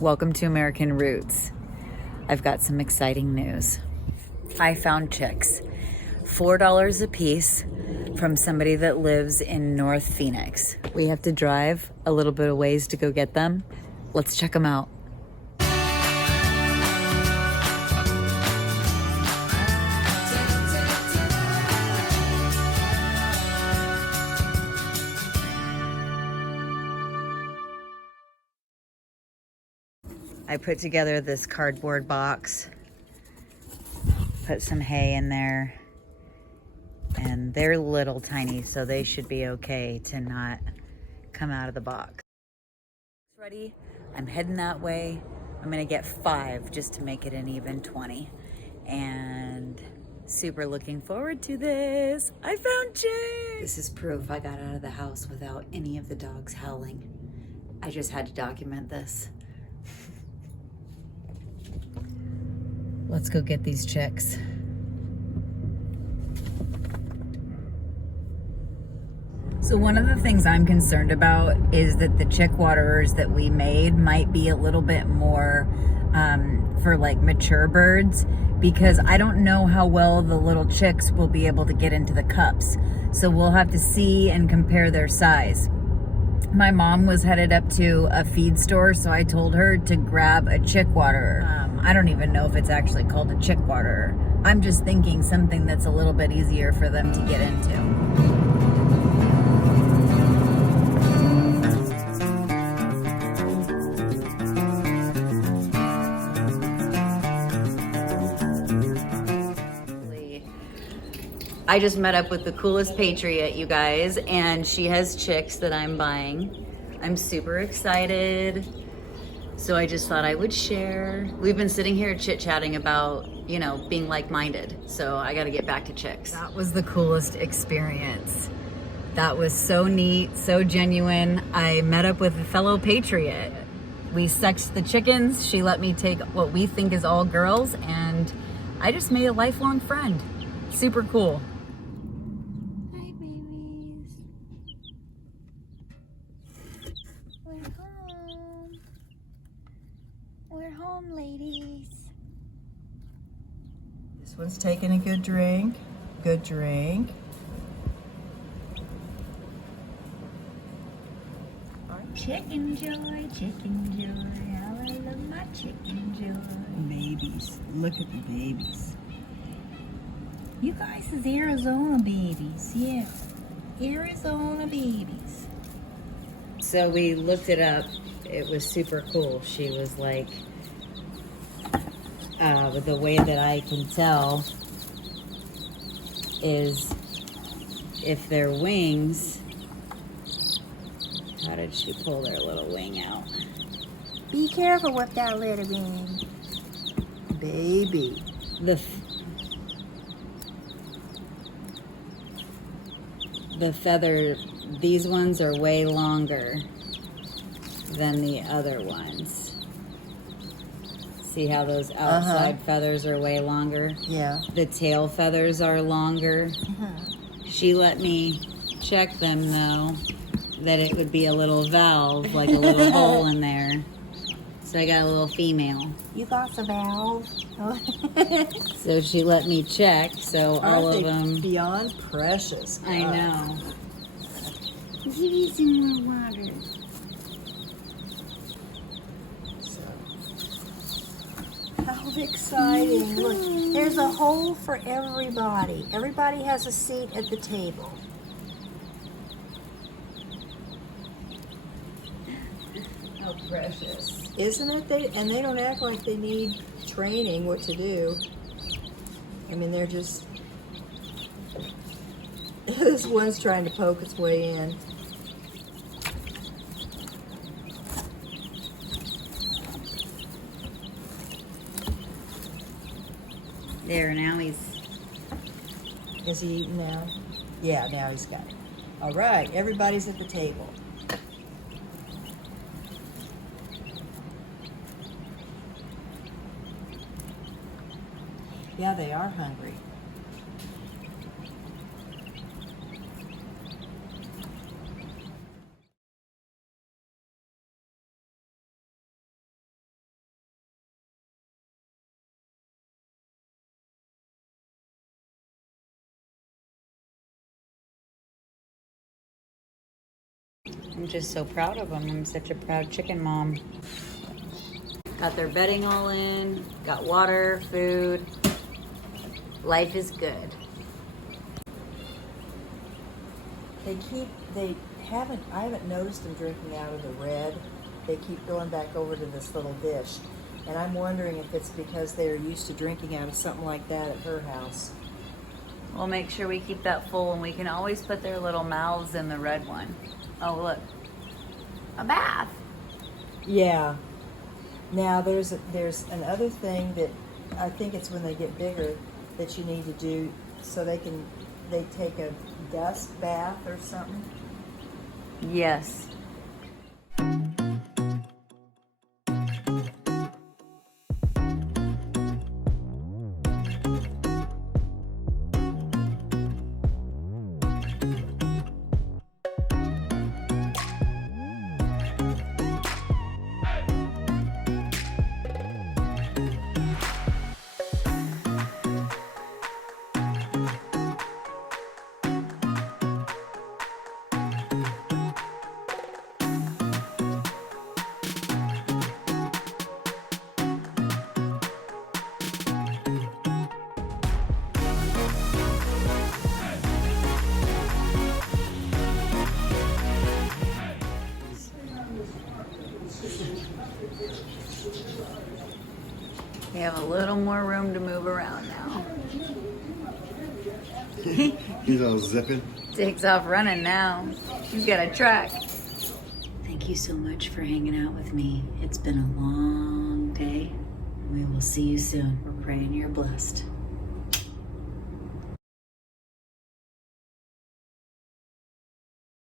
Welcome to American Roots. I've got some exciting news. I found chicks, $4 a piece from somebody that lives in North Phoenix. We have to drive a little bit of ways to go get them. Let's check them out. I put together this cardboard box, put some hay in there, and they're little tiny, so they should be okay to not come out of the box. Ready? I'm heading that way. I'm gonna get 5 just to make it an even 20. And super looking forward to this. I found chicks! This is proof I got out of the house without any of the dogs howling. I just had to document this. Let's go get these chicks. So one of the things I'm concerned about is that the chick waterers that we made might be a little bit more for like mature birds, because I don't know how well the little chicks will be able to get into the cups. So we'll have to see and compare their size. My mom was headed up to a feed store, so I told her to grab a chick waterer. I don't even know if it's actually called a chick waterer. I'm just thinking something that's a little bit easier for them to get into. I just met up with the coolest patriot, you guys, and she has chicks that I'm buying. I'm super excited. So I just thought I would share. We've been sitting here chit-chatting about, you know, being like-minded. So I got to get back to chicks. That was the coolest experience. That was so neat, so genuine. I met up with a fellow patriot. We sexed the chickens. She let me take what we think is all girls, and I just made a lifelong friend. Super cool. Hi, babies. We're home. We're home, ladies. This one's taking a good drink. Good drink. Chicken joy, chicken joy. How I love my chicken joy. Babies. Look at the babies. You guys is Arizona babies, yeah. Arizona babies. So we looked it up. It was super cool. She was like, the way that I can tell is if their wings, how did she pull their little wing out? Be careful with that litter bean. Baby. The feather, these ones are way longer than the other ones. See how those outside feathers are way longer? Yeah. The tail feathers are longer. She let me check them though, that it would be a little valve, like a little hole in there. So I got a little female. You got some valve. So she let me check, so all of them. Beyond precious. I know. Give you some more water. How exciting. Look, there's a hole for everybody. Everybody has a seat at the table. How precious. Isn't it? They don't act like they need training what to do. I mean, they're just... This one's trying to poke its way in. There, now he's... Is he eating now? Yeah, now he's got it. All right, everybody's at the table. Yeah, they are hungry. I'm just so proud of them. I'm such a proud chicken mom. Got their bedding all in, got water, food. Life is good. I haven't noticed them drinking out of the red. They keep going back over to this little dish. And I'm wondering if it's because they're used to drinking out of something like that at her house. We'll make sure we keep that full, and we can always put their little mouths in the red one. Oh, look. A bath. Yeah. Now there's another thing that I think it's when they get bigger that you need to do so they take a dust bath or something. Yes. We have a little more room to move around now. He's all zipping. Takes off running now. He's got a track. Thank you so much for hanging out with me. It's been a long day. We will see you soon. We're praying you're blessed.